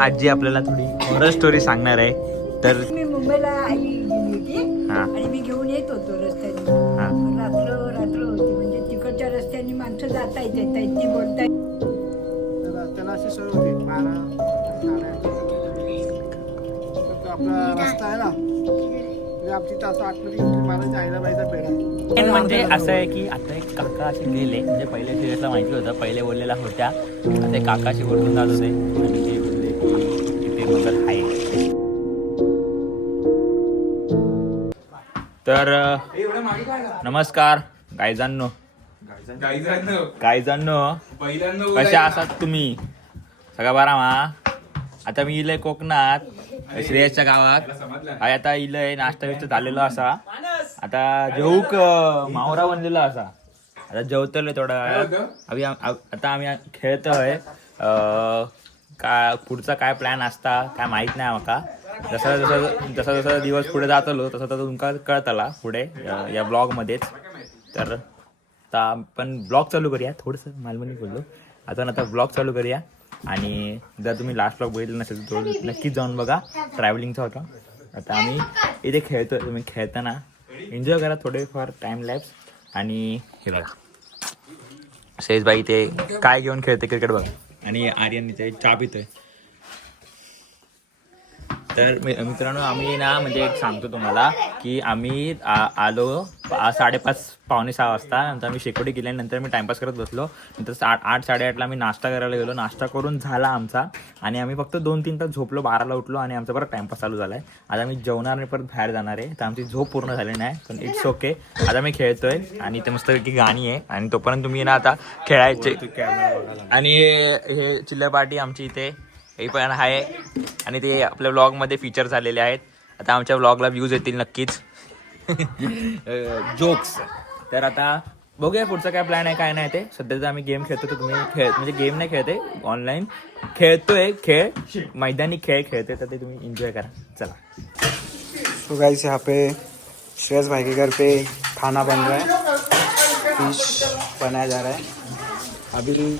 आजी आपल्याला थोडी हॉरर स्टोरी सांगणार आहे. तर मी मुंबईला आई गेली होती हा. आणि मी घेऊन येत होतो रस्त्याने. हा. रात्र होती म्हणजे तिकडच्या रस्त्याने माणसं जाता येत ती बोलताय. त्याला अशी सोय होती 12 आपला रस्ता आहे ना म्हणजे आमची तास आतमध्ये महाराज आईला बाईचा पेढा आहे. म्हणजे असं आहे की आता एक काका असे गेले, म्हणजे पहिले सिरियसला माहिती होतं, पहिले बोललेला होत्या, आता एक काकाशी बोलून जात होते आणि ते बोलले की तिथे मगर आहे. तर नमस्कार गायजांनो, कशा आहात तुम्ही? सगळा बरा मा. आता मी इलय कोकणात श्रेयसच्या गावात आहे. आता इलय नाश्ता बिष्टा झालेला असा, आता जेवूक मावरा बनलेला असा, आता जेवतलोय थोडा वेळ. आता आम्ही खेळतोय. का पुढचा काय प्लॅन असता काय माहित नाही माका. जसा दिवस पुढे जातलो तसं तर तुमका कळतला पुढे या ब्लॉगमध्येच. तर आता आपण ब्लॉग चालू करूया. थोडंसं मालवणी बोललो आता ब्लॉग चालू करूया. आणि जर तुम्ही लास्ट ब्लॉग बघितलं नसेल तर नक्कीच जाऊन बघा, ट्रॅव्हलिंगचा होता. आता आम्ही इथे खेळतोय, तुम्ही खेळताना एन्जॉय करा थोडेफार टाइम लॅप्स. आणि हे बघा शेषबाई ते काय घेऊन खेळते क्रिकेट बघा, आणि आर्यन इथे चहा पितोय. तर मित्रांनो आम्ही ना म्हणजे एक सांगतो तुम्हाला की आम्ही आलो 5:30 पावणे 6 वाजता. नंतर आम्ही शेकोटी केल्यानंतर मी टाइमपास करत बसलो. नंतर 8 साडेआठला आम्ही नाश्ता करायला गेलो. नाश्ता करून झाला आमचा आणि आम्ही फक्त 2-3 तास झोपलो. 12ला उठलो आणि आमचा परत टाइमपास चालू झाला आहे. आता आम्ही जेवणार आणि परत बाहेर जाणार आहे. तर आमची झोप पूर्ण झाली नाही, पण इट्स ओके. आता मी खेळतोय आणि ते मस्तपैकी गाणी आहे आणि तोपर्यंत तुम्ही ना आता खेळायचे. आणि हे चिल्ल्या पार्टी आमची इथे हे पण आहे आणि ते आपल्या व्लॉगमध्ये फीचर झालेले आहेत. आता आमच्या व्लॉगला व्ह्यूज येतील नक्कीच. जोक्स. तर आता बघूया पुढचा काय प्लॅन आहे काय नाही ते. सध्या तर आम्ही गेम खेळतो, तर तुम्ही म्हणजे गेम नाही खेळते, ऑनलाईन खेळतोय, मैदानी खेळ खेळते, तर ते तुम्ही एंजॉय करा. चला. तो गाइस यहाँ पे श्रेयस भाई के घर पे खाना बन रहा है, फिश बनाया जा रहा है. अभी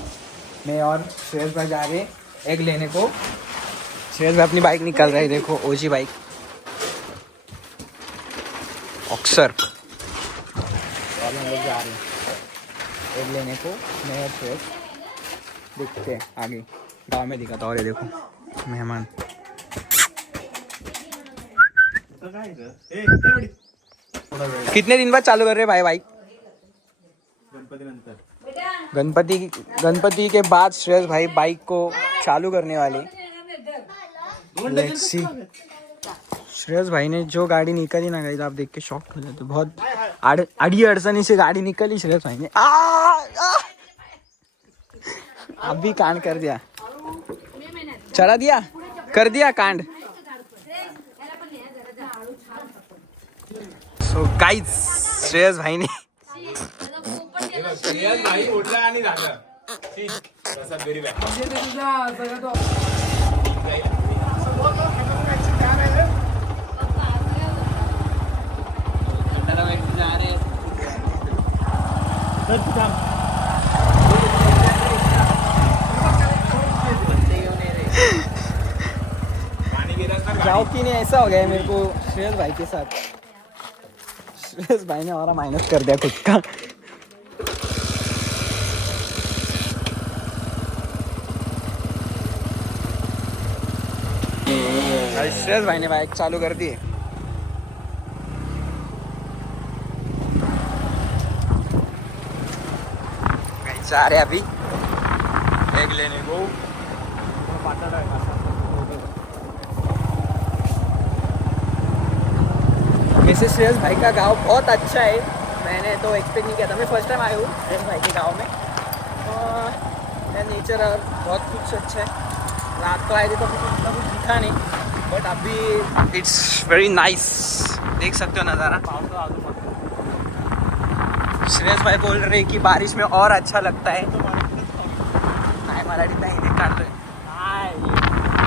मैं और श्रेयस भाई जा रहे हैं एग लेने को. श्रेयस भाई अपनी बाइक निकाल रहा है, देखो ओजी बाइक ऑक्सर. और हम लोग जा रहे हैं एग लेने को. मैं और श्रेयस देखते हैं आगे गाँव में दिखाता. और ये देखो मेहमान. कितने दिन बाद चालू कर रहे भाई बाइक? गणपति के बाद श्रेयस भाई बाइक को चालू करने वाले. Let's see. श्रेयस भाई ने जो गाड़ी निकाली ना गाइस, आप देख के शॉक हो जाते. बहुत अड़ी अड़चनी से गाड़ी निकाली श्रेयस भाई ने. अभी कांड कर दिया, चढ़ा दिया, कर दिया कांड. सो गाइस श्रेयस भाई ने जाओ कि नहीं, ऐसा हो गया है मेरे को श्रेयस भाई के साथ. श्रेयस भाई ने हमारा माइनस कर दिया खुद का. श्रेयस भाई ने बाइक चालू कर दी. जा रहे अभी एग लेने को. वैसे श्रेयस भाई का गांव बहुत अच्छा है. मैंने तो एक्सपेक्ट नहीं किया था. मैं फर्स्ट टाइम आया हूँ श्रेयस भाई के गांव में. नेचर और बहुत कुछ अच्छा है. रात को आए थे तो कुछ दिखा नहीं, बट अभी इट्स वेरी नाइस. देख सकते हो नज़ारा. श्रेयस भाई बोल रहे कि बारिश में और अच्छा लगता है.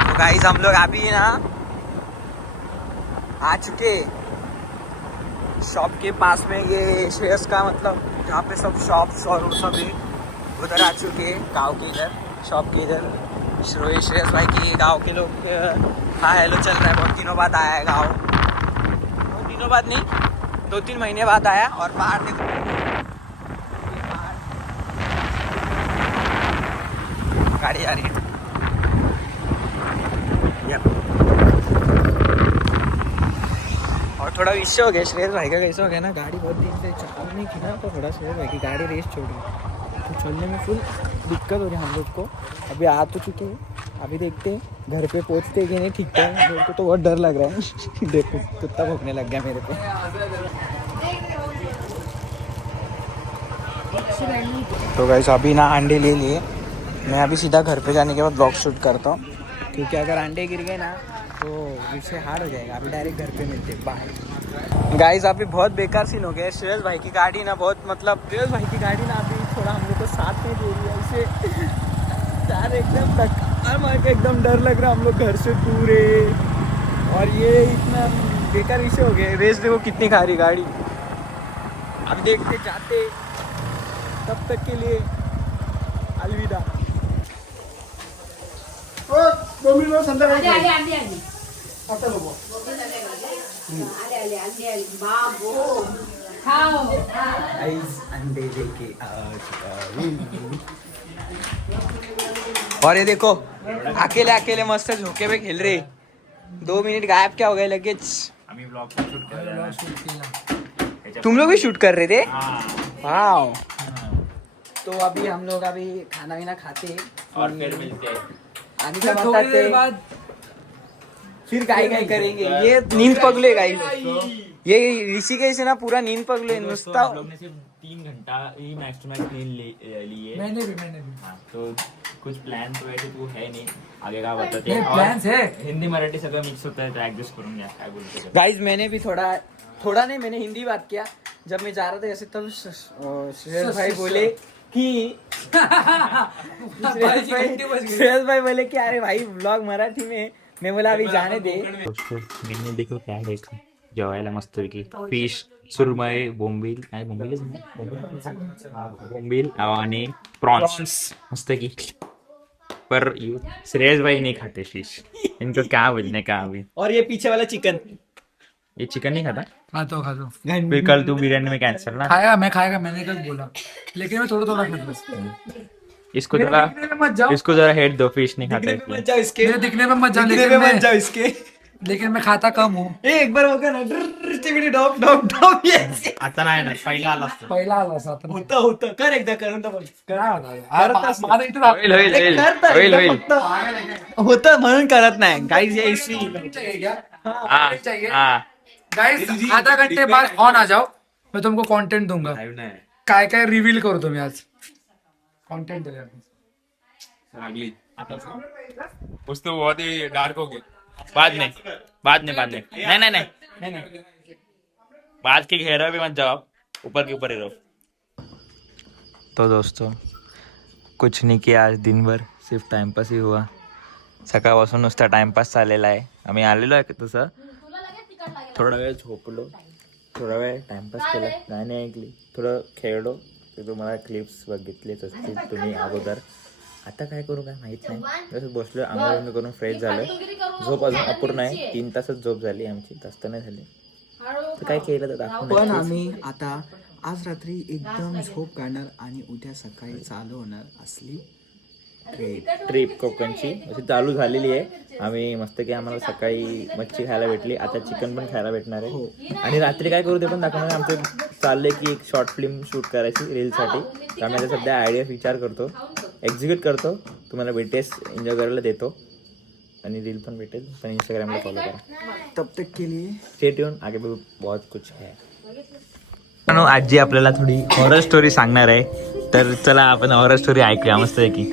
तो गाइस हम लोग अभी ना आ चुके शॉप के पास में. ये श्रेयस का मतलब जहाँ पे सब शॉप्स और वो सब है, उधर आ चुके गाँव के इधर शॉप के इधर. रोहित श्रेयस भाई की गांव के लोग हाँ हेलो चल रहा है। बहुत दिनों बाद आया है गांव, बहुत दिनों बाद नहीं 2-3 महीने बाद आया। और बाहर देखो गाड़ी आ रही है। और थोड़ा विषय हो गया श्रेयस भाई का, कैसा हो गया ना, गाड़ी बहुत दिन से चालू नहीं की ना, तो थोड़ा श्रेयस भाई की गाड़ी रेस छोड़ रही, तो चलने में फुल दिक्कत हो रही है हम लोग को। अभी आ तो चुके हैं, अभी देखते हैं घर पे पहुंचते कि नहीं। ठीक है, मेरे को तो बहुत डर लग रहा है। देखो कुत्ता भौंकने लग गया मेरे पे। तो गाइस अभी ना अंडे ले लिए, मैं अभी सीधा घर पे जाने के बाद ब्लॉग शूट करता हूँ, क्योंकि अगर अंडे गिर गए ना तो विषय हार हो जाएगा। अभी डायरेक्ट घर पे मिलते बाय। गाइस अभी बहुत बेकार सीन हो गया है। श्रेयस भाई की गाड़ी ना बहुत मतलब श्रेयस भाई की गाड़ी ना अभी थोड़ा हम लोग को साथ में दे रही है, इसे यार एकदम धक्का मार के एकदम डर लग रहा है। हम लोग घर से दूर है और ये इतना बेकार विषय हो गया। रेस देखो कितनी खा रही गाड़ी। अब देखते जाते, तब तक के लिए अलविदा। अंडे लेके और ये देखो अकेले अकेले मस्त झोके पे खेल रहे। 2 मिनट गायब क्या हो गए लगेच। आम्ही ब्लॉग शूट केला। तुम लोग भी शूट कर रहे थे? हाँ। वाओ। तो अभी हम लोग अभी खाना वाना खाते हैं और फिर मिलते हैं। आने का बताते हैं, फिर गाय गाय करेंगे। ये नींद पगले गाइस, ये ऋषिकेश है ना पूरा नींद पगले नुस्ता। हम लोग ने सिर्फ 3 घंटा ही मैक्स टू मैक्स लिए। मैंने भी हाँ, तो कुछ प्लान तो वैसे तो है नहीं, आगे का बताते हैं। प्लान्स है, हिंदी मराठी सगळं मिक्स होता है, तो एडजस्ट करून घ्या काय बोलतो। गाइस मैंने भी थोड़ा नहीं, मैंने हिंदी बात किया जब मैं जा रहा था ऐसे, तब श्रेयस भाई बोले कि श्रेयस भाई बोले कि अरे भाई व्लॉग मराठी में। मैं बोला अभी जाने दे। मैंने देखो क्या देखो जेवायला मस्तपैकी फिश, सुरमई, बोंबील काय बोंबीलच बोंबील आणि प्रॉन्स मस्त की। पर श्रेयस भाई नहीं खाते फिश, इनको क्या बोलने का अभी। और ये पीछे वाला चिकन, ये चिकन नहीं खाता? खाता हूँ। फिर कल तू बिरयानी में कैंसिल ना। खाएगा मैंने कल बोला, लेकिन मैं थोड़ा खाता। इसको जरा हेड दो, फिश नहीं खाते। मत जाओ इसके, मेरे दिखने में मत जाओ, मत जाओ इसके, लेकिन मैं खाता कम हूँ। एक बार होगा ना डॉग डॉग डॉग, आता नाही ना, पहिला आला असतो। पहिला आला असा आता. होतं कर एकदा करून तर बघ. काय होणार? माझं इथं राहतं. होईल. होतं म्हणून करत नाही गाइस। ये इसी गाइस आधा घंटे बाद ऑन आ जाओ, मैं तुमको कंटेंट दूंगा। काय काय रिवील करतो मी आज, कंटेंट दे। कुछ तो बहुत ही डार्क हो गया। बाद में नहीं बाद की घेरा भी मत जाओ, ऊपर के ऊपर ही रहो। तो दोस्तों कुछ नहीं किया आज दिन भर, सिर्फ टाइमपास ही हुआ। सकाळपासून नुसता टाइमपास चाललेला आहे। आम्ही आलेलो आहे तसं, थोडा वेळ झोपलो, थोडा वेळ टाइमपास केला, गाणी ऐकली, थोडं खेळलो। ते तुम्हाला क्लिप्स बघितलेच असतील तुम्ही अगोदर। आता काय करू काय माहित नाही, जसं बसलो आंघोळ करून फ्रेश झालं। झोप अजून अपूर्ण आहे, 3 तासच झोप झाली आमची, जास्त नाही झाली। तर काय केलं तर दाखवून पण आम्ही आता आज रात्री एकदम झोप काढणार आणि उद्या सकाळी चालू होणार असली ट्रिप कोकणची अशी चालू झालेली आहे। आम्ही मस्त की आम्हाला सकाळी मच्छी खायला भेटली, आता चिकन पण खायला भेटणार आहे। आणि रात्री काय करू ते पण दाखवणार आहे। आमचं चाललंय की एक शॉर्ट फिल्म शूट करायची रीलसाठी, त्यामुळे आता सध्या आयडिया विचार करतो, एक्झिक्यूट करतो, तुम्हाला भेटेस एन्जॉय करायला देतो आणि रील पण भेटेल। पण इंस्टाग्रामला फॉलो करा। तब तक के लिए स्टे ट्यून, आगे भी बहुत कुछ है। आजी आपल्याला थोडी हॉरर स्टोरी सांगणार आहे, तर चला आपण हॉरर स्टोरी ऐकूया मस्त आहे की।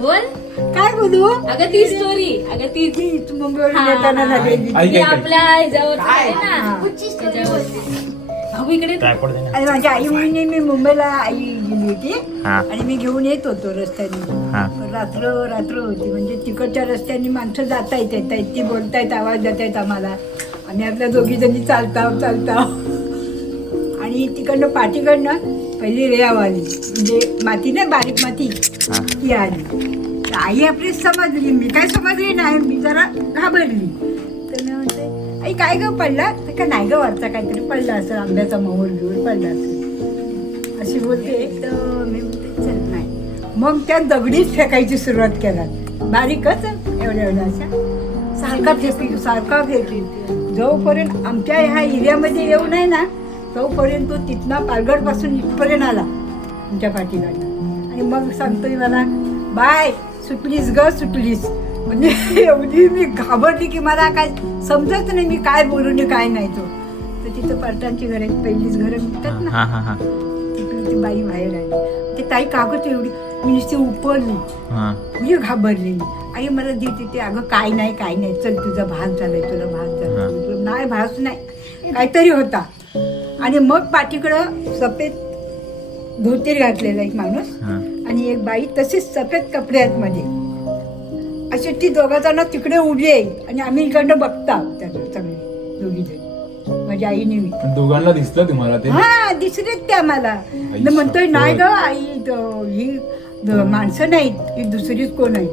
बोल काय बोलू? अगं ती स्टोरी, अगं ती ती मुंबईवरून येताना ना गेली. ती आपल्या ह्याच्यावर आहे ना, त्याच्यावरती. अहो इकडे आणि माझी आई म्हणून मी मुंबईला आई गेली होती हा. आणि मी घेऊन येत होतो रस्त्याने. हा. पण रात्र होती, म्हणजे तिकडच्या रस्त्याने माणसं जाता येत आहेत, ती बोलतायत, आवाज देत आहेत आम्हाला. आणि आपल्या दोघी जणी चालताव आणि तिकडनं पाठीकडनं पहिली रेव आली, म्हणजे माती ना बारीक माती ती आली. आई आपली समजली, मी काय समजली नाही, मी जरा घाबरली. तर मी म्हणते आई काय ग पडला? तर का नाही ग वरचा काहीतरी पडला असं, आंब्याचा मोहर बिहूर पडला असं अशी बोलते. तर मी म्हणते चल नाही. मग त्या दगडीच फेकायची सुरुवात केला, बारीकच एवढ्या एवढ्या अशा, सारखा फेकी जोपर्यंत आमच्या ह्या एरियामध्ये येऊ नये ना तोपर्यंत तो तिथनं पालघरपासून इथपर्यंत आला आमच्या पाठीकडनं. आणि मग सांगतोय मला बाय सुटलीस ग सुटलीस. म्हणजे एवढी मी घाबरली की मला काय समजत नाही मी काय बोलू नये काय नाही. तो तर तिथं पर्टांची घर आहेत, पहिलीच घरं मिळतात ना, तिकडे ती बाई बाहेर आली. ते ताई कागद एवढी मी नुसती उपरली, म्हणजे घाबरली मी. आई मला देते ते अगं काय नाही काय नाही, चल तुझा भास झालाय, तुला भास झाला. म्हटलं नाही भास नाही, काहीतरी होता. आणि मग पाठीकडं सफेद धोतीर घातलेला एक माणूस आणि एक बाई तसेच सफेद कपड्यामध्ये असे ती दोघा जण तिकडे उभी आहे आणि आम्ही इकडनं बघता त्याकडे सगळे दोघी जण, माझ्या आईने मी. दोघांना दिसलं तुम्हाला ते? हा दिसलेत ते आम्हाला. म्हणतोय नाही ग आई ही माणसं नाहीत, ही दुसरीच कोण आहे.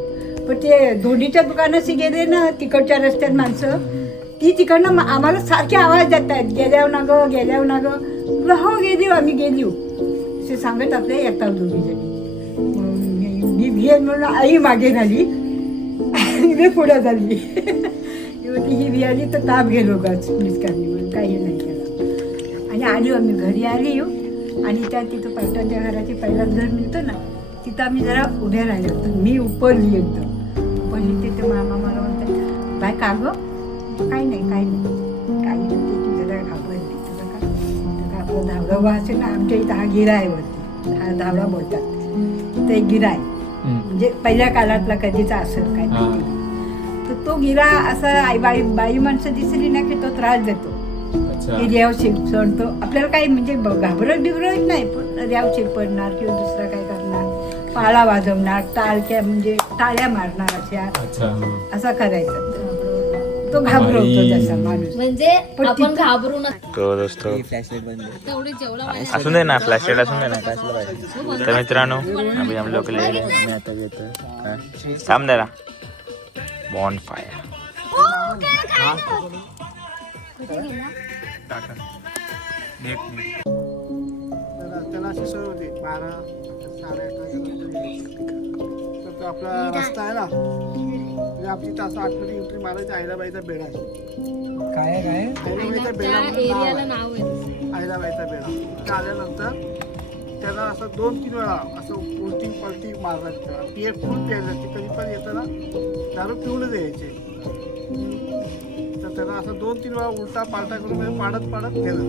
पण ते धोंडीच्या दुकानाशी गेले ना तिकडच्या रस्त्यात माणसं, ती तिकडनं आम्हाला सारखे आवाज देत आहेत, गेल्यावर ना ग गेल्यावर ना ग. हो गेली आम्ही गेली असे सांगत आपल्या येतात दोघी जणी. मी भियेन म्हणून आई मागे झाली, मी पुढे झाली. ही भियाली तर ताप गेलो का पोलिसकांनी म्हणून काही नाही केलं. आणि आली आम्ही घरी आली आणि त्या तिथं पर्टाच्या घराची पहिलाच घर मिळतं ना तिथं आम्ही जरा उभ्या राहिलो. तर मी उपरली एकदम उपरली. तिथे मामा मला म्हणतात बाय का गं? काही नाही काही नाही काही नाही. तू जरा घाबरली तुझं का? तर आपलं धावडा असेल ना आमच्या इथं हा गिरा आहे वरती, हा धावडा बोलतात. ते गिरा आहे म्हणजे पहिल्या काळातला कधीचा असेल काय माहिती. तर तो गिरा असा आई बाई माणसं दिसली ना की तो त्रास देतो. एरियावर शिरतो आपल्याला काही म्हणजे घाबरत बिबरत नाही, पण रेव शिरपडणार किंवा दुसरा काय करणार, पाळा वाजवणार, टाळक्या म्हणजे टाळ्या मारणार अशा असा करायचा. तो घाबरवतो जसा माणूस. म्हणजे आपण घाबरू नका. तो दोस्त तेवढी जेवढा असून दे ना, फ्लॅशलाईट असून दे ना, काय असलं पाहिजे. तर मित्रांनो आम्ही आम लोक आम्ही आता येतो थांब जरा. बॉन्ड फायर त्याला अशी सोय होती 12 साडे 11 आपला रस्ता आहे ना, म्हणजे आपली तास आतमध्ये एंट्री मारायची. आयलाबाईचा बेडा आहे. काय काय आयलाबाईचा बेडा म्हणून एरियाला नाव नाव आहे. आयलाबाईचा बेडा. तिथे आल्यानंतर त्याला असं 2-3 वेळा असं उलटी पलटी मारला. पिये फुल प्यायला ते कधी पण येताना दारू पिऊनच यायचे. तर त्याला असं 2-3 वेळा उलटा पालटा करून म्हणजे पाडत गेलं.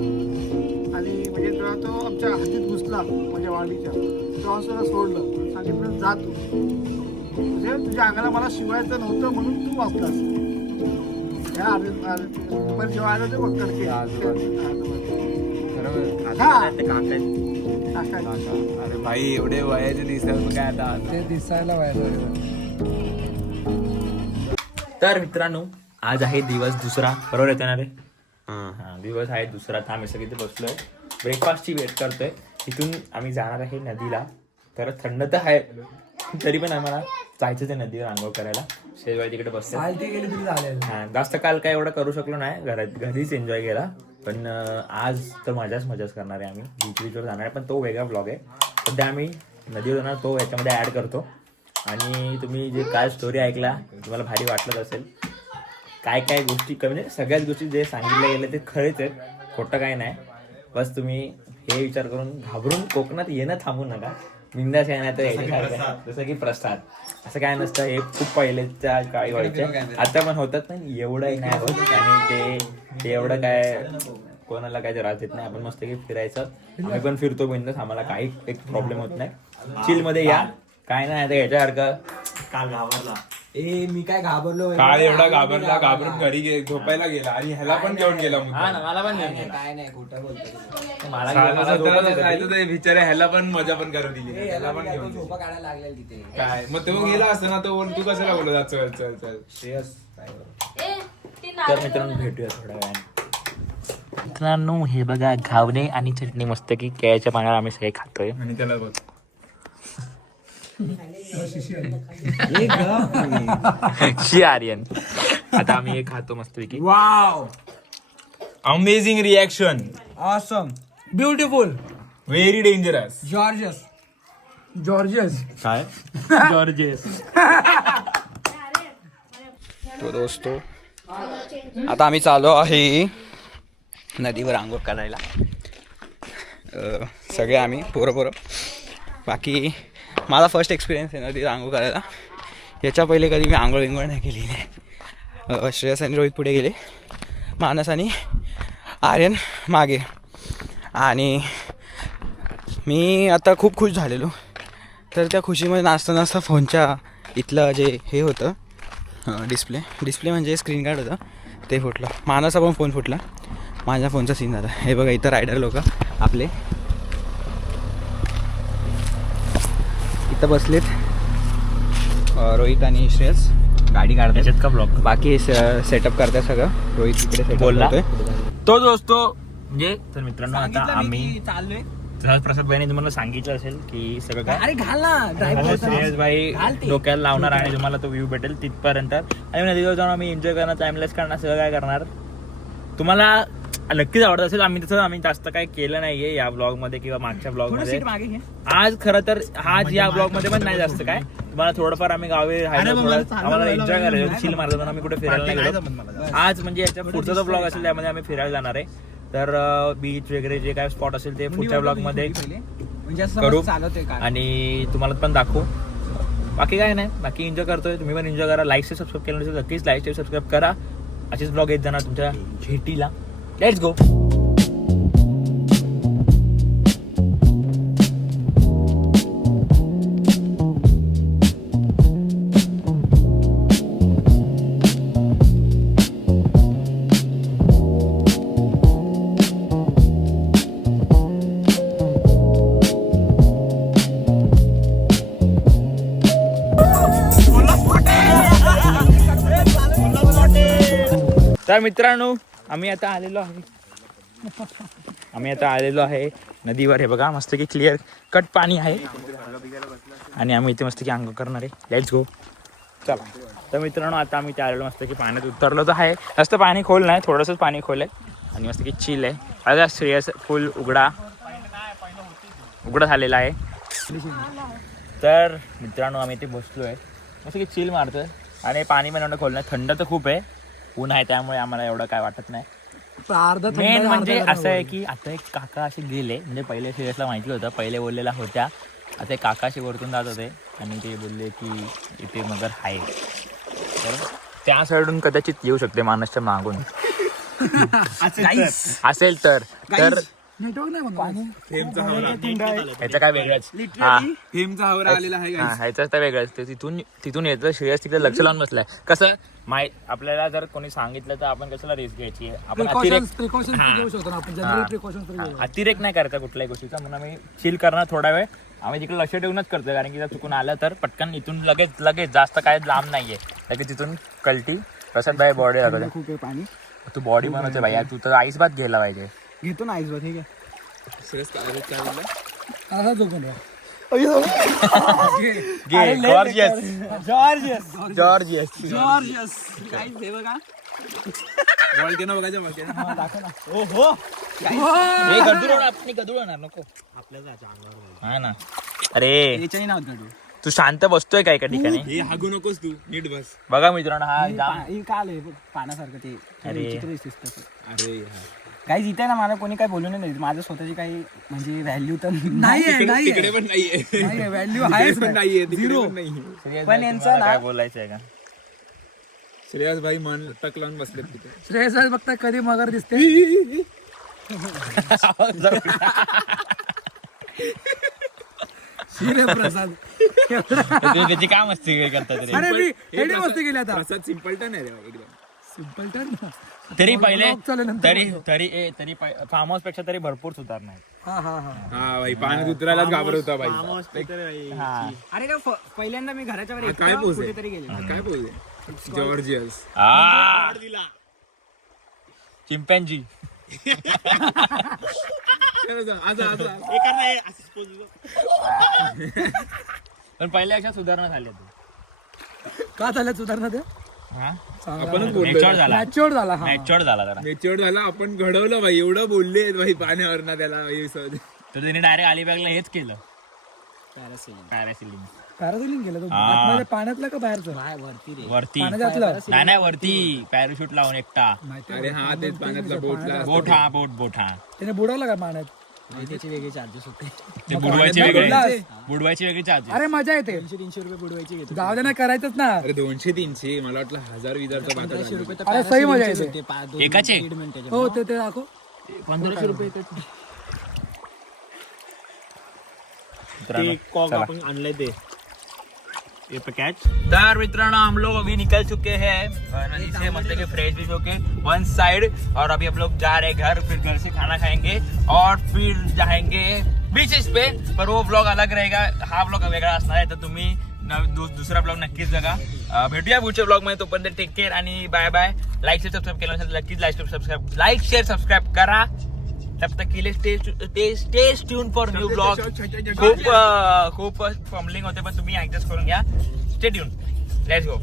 आणि म्हणजे जेव्हा तो आमच्या हातीत घुसला म्हणजे वाडीच्या, तेव्हा सुद्धा सोडलं. सांगितलं जा तू, म्हणजे तुझ्या अंगाला मला शिवायचं नव्हतं म्हणून तू वाचलास. पण जेव्हा आलं ते बघ कडके. अरे भाई एवढे वयाचे दिसतात काय आता ते दिसायला व्हायला. तर मित्रांनो आज आहे दिवस दुसरा, बरोबर येते ना रे? हा दिवस आहे दुसरा. तर आम्ही सगळे बसलोय ब्रेकफास्टची वेट करतोय. इथून आम्ही जाणार आहे नदीला. तर थंड तर आहे तरी पण आम्हाला जायचं ते नदीवर आंघोळ करायला. शेजवाई तिकडे बसते. गेली तरी चालेल. हा जास्त काल काय एवढं करू शकलो नाही, घरीच एन्जॉय केला. पण आज तर मजाच करणार आहे आम्ही. बीचवर जाणार आहे, पण तो वेगळा ब्लॉग आहे. सध्या आम्ही नदीवर जाणार, तो याच्यामध्ये ॲड करतो. आणि तुम्ही जे काय स्टोरी ऐकला तुम्हाला भारी वाटलंच असेल. काय काय गोष्टी म्हणजे सगळ्याच गोष्टी जे सांगितल्या गेल्या ते खरेच आहेत, खोटं काय नाही. बस तुम्ही हे विचार करून घाबरून कोकणात येणं थांबू नका. बिंदास येणार तर यायचं. जसं की प्रसाद असं काय नसतं. हे खूप पहिलेच्या काळी व्हायचे, आता पण होतात नाही, एवढंही नाही होत. आणि ते एवढं काय कोणाला काय त्रास देत नाही. आपण मस्त की फिरायचं. आम्ही पण फिरतो बिंदास, आम्हाला काही एक प्रॉब्लेम होत नाही. चिल मध्ये या, काय नाही आता याच्यासारखं. काल घाबरला मी काय घाबरलो काल एवढा घाबरून घरी झोपायला गेला आणि ह्याला पण घेऊन गेला. मला पण काय नाही खोटं बोलतो. मला बिचारा ह्याला पण मजा पण करू दिली. ह्याला पण घेऊन झोपा काढायला लागले तिथे. काय मग तो गेला असता ना, तो तू कशाला बोलत चल चल चल श्रेयस तर मित्रांनो भेटूया थोड्या वेळाने. मित्रांनो हे बघा घावणे आणि चटणी मस्त की केळ्याच्या पाण्यावर आम्ही सगळे खातोय. आणि त्याला बघ शी आर्यन. आता आम्ही हे खातो मस्तपैकी. Wow, amazing reaction, awesome, beautiful, very dangerous. Gorgeous. Gorgeous. काय जॉर्जेस. तो दोस्तो आता आम्ही चालू आहे नदीवर आंघोळ करायला. सगळे आम्ही पोरं. बाकी माझा फर्स्ट एक्सपिरियन्स आहे नदीवर आंघोळ करायला. याच्या पहिले कधी मी आंघोळ नाही केली नाही. श्रेयस आणि रोहित पुढे गेले, मानस आणि आर्यन मागे. आणि मी आता खूप खुश झालेलो. तर त्या खुशीमध्ये नाचता फोनच्या इथलं जे हे होतं डिस्प्ले म्हणजे स्क्रीन गार्ड होतं ते फुटलं. मानसचा पण फोन फुटला. माझ्या फोनचा सीन झाला. हे बघा इथं रायडर लोक आपले इथं बसलेत. रोहित आणि श्रेयस गाडी काढतात. त्याच्यात का ब्लॉग बाकी सेटअप करतात सगळं. रोहित तिकडे सेटअप बोलला करतोय. तो दोस्तो. म्हणजे तर मित्रांनो आता आम्ही चाललोय. प्रसाद भाईने तुम्हाला सांगितलं असेल की सगळं काय अरे घाल ना श्रेयस भाई डोक्याला लावणार आणि तुम्हाला तो व्ह्यू भेटेल तिथपर्यंत. आणि नदीवर जाऊन आम्ही एन्जॉय करणार, टाइमलेस करणार, सगळं काय करणार. तुम्हाला नक्कीच आवडत असेल. आम्ही जास्त काय केलं नाहीये या ब्लॉग मध्ये किंवा मागच्या ब्लॉग मध्ये. आज खरं तर या ब्लॉग मध्ये पण नाही जास्त काय. तुम्हाला थोडंफार आम्ही गावी आम्हाला एन्जॉय करायला, चिल मारताना आम्ही कुठे फिरायला नाही गेलो. आज म्हणजे याच्या पुढचा जो ब्लॉग असेल त्यामध्ये आम्ही फिरायला जाणार आहे. तर बीच वगैरे जे काय स्पॉट असेल ते पुढच्या ब्लॉग मध्ये करू आणि तुम्हाला पण दाखवू. बाकी काय नाही, बाकी एन्जॉय करतोय. तुम्ही पण एन्जॉय करा. लाईक सबस्क्राईब केलं नसेल नक्कीच लाईक सबस्क्राईब करा. असेच ब्लॉग येत जाणार तुमच्या भेटीला. Let's go. तर मित्रांनो आम्ही आता आलेलो आहे नदीवर. हे बघा मस्त की क्लिअर कट पाणी आहे आणि आम्ही इथे मस्त की अंघोळ करणार आहे. Let's go. चला. तर मित्रांनो आता आम्ही इथे आलेलो मस्त की पाण्यात उतरलो तर आहे. जास्त पाणी खोल नाही, थोडंसंच पाणी खोल आहे आणि मस्त की चिल आहे. आता श्रेयस फुल उघडा झालेला आहे. तर मित्रांनो आम्ही इथे बसलो आहे मस्त की चिल मारतोय आणि पाणी पण एवढं खोल नाही. थंड तर खूप आहे, ऊन आहे, त्यामुळे आम्हाला एवढं काय वाटत नाही. मेन म्हणजे असं आहे की आता एक काका असे गेले. म्हणजे पहिले श्रेयसला माहिती होतं, पहिले बोललेला होत्या. आता एक काका असे वरतून जात होते आणि ते बोलले की इथे मगर आहे. तर त्या साईडून कदाचित येऊ शकते मानसच्या मागून असेल तर. ह्याचं काय वेगळंच. ह्याचं तर वेगळंच. ते तिथून येतं. श्रेयस तिकडे लक्ष लावून बसलाय. कसं आपल्याला जर कोणी सांगितलं तर आपण कशाला रिस्क घ्यायची. आपण अतिरेक नाही करायचा कुठल्याही गोष्टीचा. म्हणून आम्ही चिल करणार थोडा वेळ. आम्ही तिकडे लक्ष ठेवूनच करतोय, कारण की जर चुकून आलं तर पटकन इथून लगेच जास्त काय लांब नाहीये. लगेच तिथून कल्टी कसं बाय बॉडी लागत खूप आहे पाणी. तू बॉडी बनवते भाई. तू तर आईस भात घ्यायला पाहिजे. घेतो ना आईस भात. ठीक आहे. नको ना. अरे तू शांत बसतोय काय एका ठिकाणी. हागू नकोस तू, नीट बस. बघा मित्रांनो हा काल आहे पाण्यासारखं ते. अरे काही इथे ना मला कोणी काय बोलू नाही. माझं स्वतःची काही म्हणजे व्हॅल्यू तर तिकडे पण नाहीये. व्हॅल्यू पण नाहीये, तिकडे पण नाहीये. पण यांचं काय बोलायचं आहे का. श्रेयस भाई मन टक लावून बसले तिथे. श्रेयस बघता कधी मगर दिसते. प्रसाद त्याची काय मस्ती करतात रे. अरे मी एवढी मस्ती केली आता. प्रसाद सिम्पलटन आहे रे एकदम. सिम्पलटन. तरी पहिले तरी फार्म हाऊस पेक्षा तरी भरपूर सुधारणा आहे. हा भाई पाण्यात उतरायलाच घाबरत होता भाई. अरे का पहिल्यांदा मी घराच्या वर काय बोलते कुठेतरी गेले. काय बोलते जॉर्जियस चिंपॅन्जी. पण पहिल्यापेक्षा सुधारणा झाली का झाल्या सुधारणा ते आपणच बोललो मॅच्युअर झाला मॅच्युअर झाला हा मॅच्युअर झाला जरा मेच्युअर झाला आपण घडवलं भाई एवढं बोलले भाई पाण्यावर ना त्याला भाई सहज. तर त्याने डायरेक्ट अलिबागला हेच केलं पॅरासिलिंग पॅरासिलिंग केलं तो हा. आतमध्ये पाण्यातलं का बाहेरचं वरती पाण्यातलं नाही वरती पॅराशूट लावून एकटा माहिती अरे हा तेच पाण्यातला बोटला बोट हा त्याने बुडवलं का पाण्यात ते बुडवायचे वेगळे बुडलास? बुडवायचे वेगळे चार्जेस अरे मजा येते 300 रुपये बुडवायची जाऊ दे ना करायचंच ना अरे 200-300 मला वाटलं 1000-2000 अरे सही मजा येते एकाचे हो ते दाखव 1500 रुपये तर मित्रांनो हम लोग अभी निकल चुके हैं नदी से मतलब कि फ्रेश भी होके वन साइड और अभी हम लोग जा रहे हैं घर फिर घर से खाना खाएंगे और फिर जाएंगे बीचेस पे पर वो ब्लॉग अलग रहेगा हा ब्लॉग वेगळा असणार आहे तर तुम्ही दुसरा ब्लॉग नक्कीच बघा भेटूया पुढच्या ब्लॉग मध्ये तोपर्यंत टेक केअर आणि bye bye like share subscribe केलं नसेल नक्कीच लाईक शेअर सबस्क्राईब करा तब तक के लिए stay tune for new blog खूप फॉर्मलिंग होते पण तुम्ही ऍडजस्ट करून घ्या स्टे ट्यून लेट्स गो